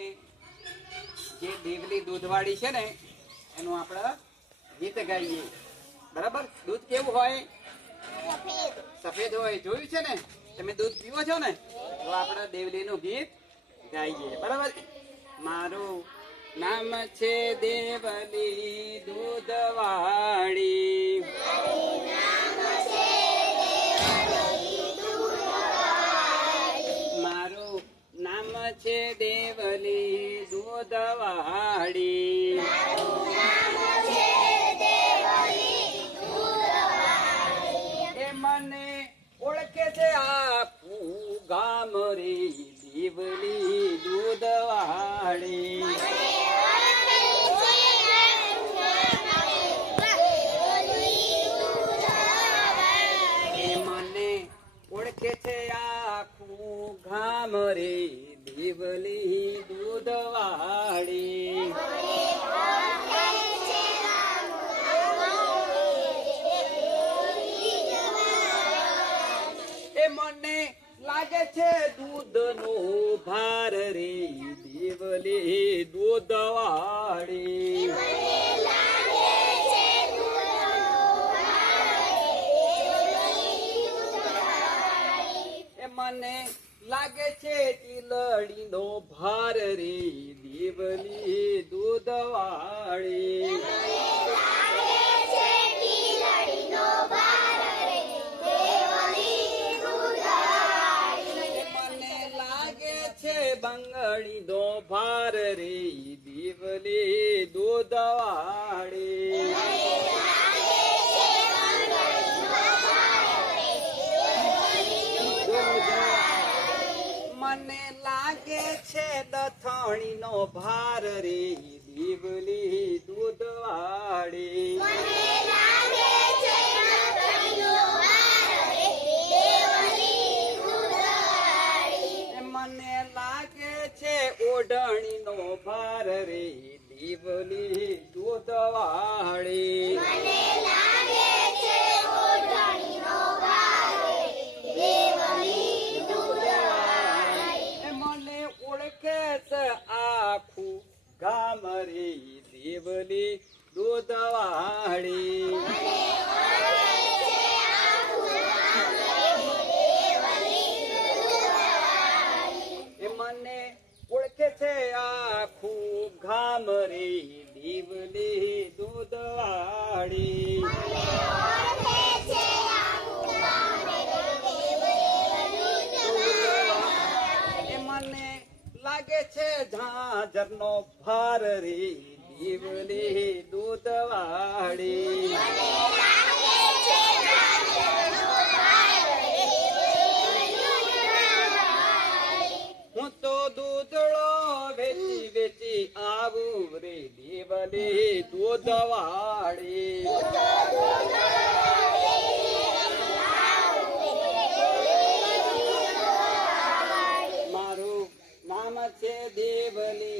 જે દેવલી દૂધવાળી છે ને એનું આપણે ગીત ગાઈએ. બરાબર? દૂધ કેવું હોય? સફેદ હોય. જોયું છે ને? તમે દૂધ પીવો છો ને તો આપણે દેવલીનું ગીત ગાઈએ. બરાબર? મારું નામ છે દેવલી દૂધવાળી, મારું નામ છે દેવલી દૂધવાળી. એ મને ઓળખે છે આખું ગામ રે દેવલી દૂધવાળી. એ મને ઓળખે છે આખું ગામ રે દેવલી દૂધવાળી. એ મને લાગે છે દૂધનો ભાર રે દેવલી દૂધવાળી. એ મને લાગે છે ચીલડીનો ભાર રે દેવલી દૂધવાળી. મને લાગે છે બંગડીનો ભાર રે દેવલી દૂધવાળી. મને લાગે છે દથણીનો ભાર રે દેવલી દૂધવાળી. મને લાગે છે ઓઢણીનો ભાર રે દેવલી દૂધવાળી. મને ઓળખે છે આખું ગામ રે દેવલી દૂધવાળી. મને ઓળખે છે આખું ગામ રે દેવલી દૂધવાળી. મને લાગે છે ઝાંઝરનો ભાર રે દેવલી દૂધવાળી. હું તો દૂધળો વેચી વેચી આવું રે દેવલી દૂધવાળી. મારું નામ છે દેવલી